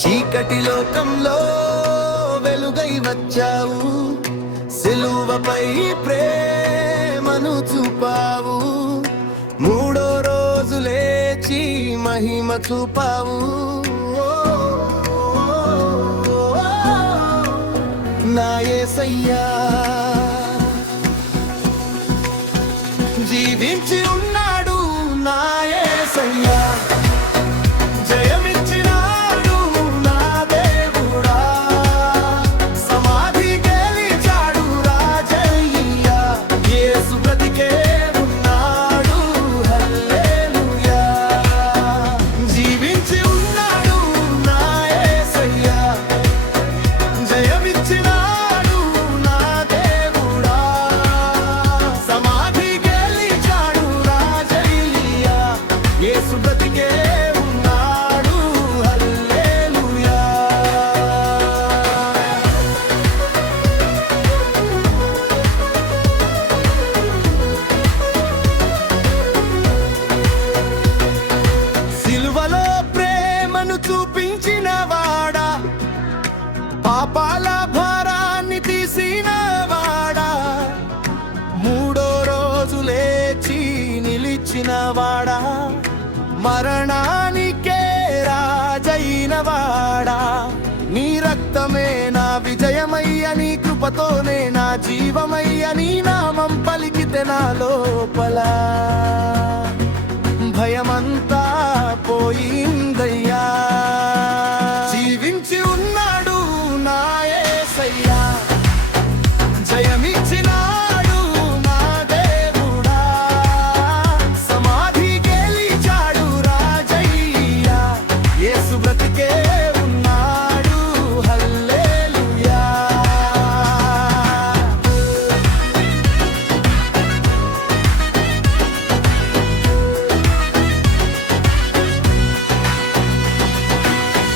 చీకటి లోకంలో వెలుగై వచ్చావు, సిలువపై ప్రేమను చూపావు, మూడో రోజు లేచి మహిమ చూపావు. నా యేసయ్యా జీవించి ఉన్నాడు, నా యేసయ్యా జయమిచ్చినాడు, నా దేవుడా సమాధి గెలిచాడు రాజయ్యా, యేసు బ్రతికే ఉన్నాడు, హల్లెలూయా. జీవించి ఉన్నాడు, నా యేసయ్యా జయమిచ్చినాడు, నా దేవుడా సమాధి గెలిచాడు రాజయ్యా, యేసు బ్రతికే ఉన్నాడు, హల్లెలూయా. సిలువలో ప్రేమను చూపించిన వాడా, పాపాల భారాన్ని తీసిన వాడా, మూడో రోజు లేచి నిలిచిన వాడా, మరణానికే రాజైన వాడా, నీ రక్తమే నా విజయమయ్య, నీ కృపతోనే నా జీవమయ్య, నీ నామం పలికితే నా లోపల భయమంతా పోయిందయ్యా. జీవించి ఉన్నాడు, నా యేసయ్యా జయమిచ్చినాడు, నా దేవుడా సమాధి గెలిచాడు రాజయ్యా, యేసు బ్రతికే ఉన్నాడు, హల్లెలూయా.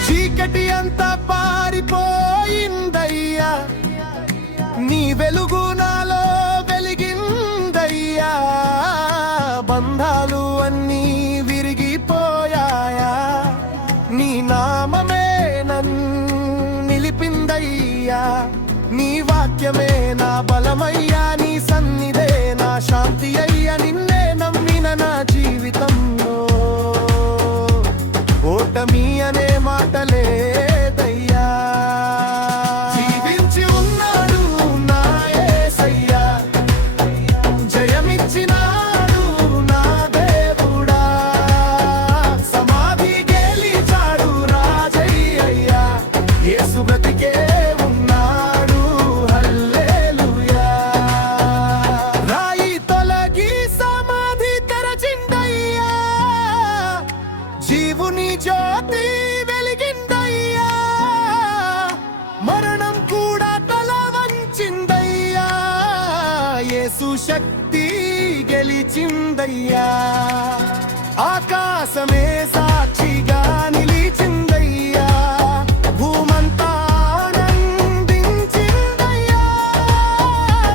చీకటి అంతా పారిపోయిందయ్యా, నీ వెలుగు నాలో వెలిగిందయ్యా, బంధాలు అన్నీ విరిగిపోయాయా, నీ నామమే నన్ను నిలిపిందయ్యా, నీ వాక్యమే నా బలమయ్యా, నీ సన్నిధే నా శాంతి అయ్యా, నిన్నే నమ్మిన నా జీవితంలో ఓటమి అనే మాట లేదయ్యా. జీవించి ఉన్నాడు, నా యేసయ్యా జయమిచ్చినాడు, నా దేవుడా సమాధి గెలిచాడు రాజయ్యా, యేసు బ్రతికే ఉన్నాడు, హల్లెలూయా. రాయి తొలగి సమాధి తెరచిందయ్యా, జీవుని జ్యోతి వెలిగిందయ్యా, మరణం కూడా తల వంచిందయ్యా, యేసు శక్తి గెలిచిందయ్యా, ఆకాశమే సాక్షిగా నిలిచిందయ్యా, భూమంతా ఆనందించిందయ్యా,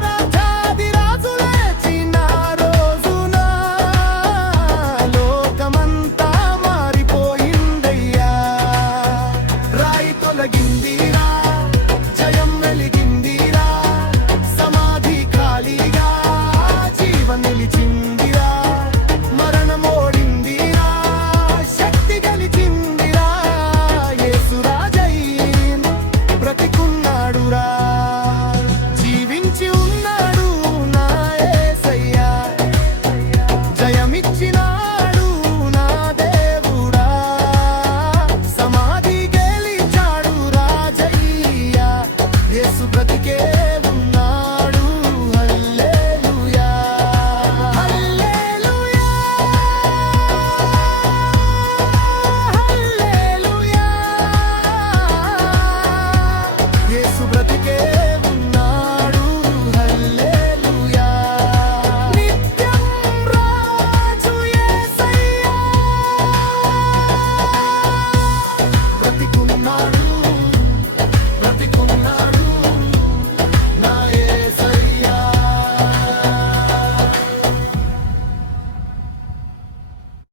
రాజాది లేచిన రోజున లోకమంతా మారిపోయిందయ్యా. రాయి తొలగిందిరా, జయం వెలిగిందిరా, సమాధి ఖాళీగా జీవం నిలిచిందిరా, మరణం ఓడిందిరా, శక్తి గెలిచిందిరా, యేసు రాజయ్య బ్రతికున్నాడురా. జీవించి ఉన్నాడు, నా యేసయ్యా జయమిచ్చినాడు, నా దేవుడా సమాధి గెలిచాడు రాజయ్యా, యేసు బ్రతికే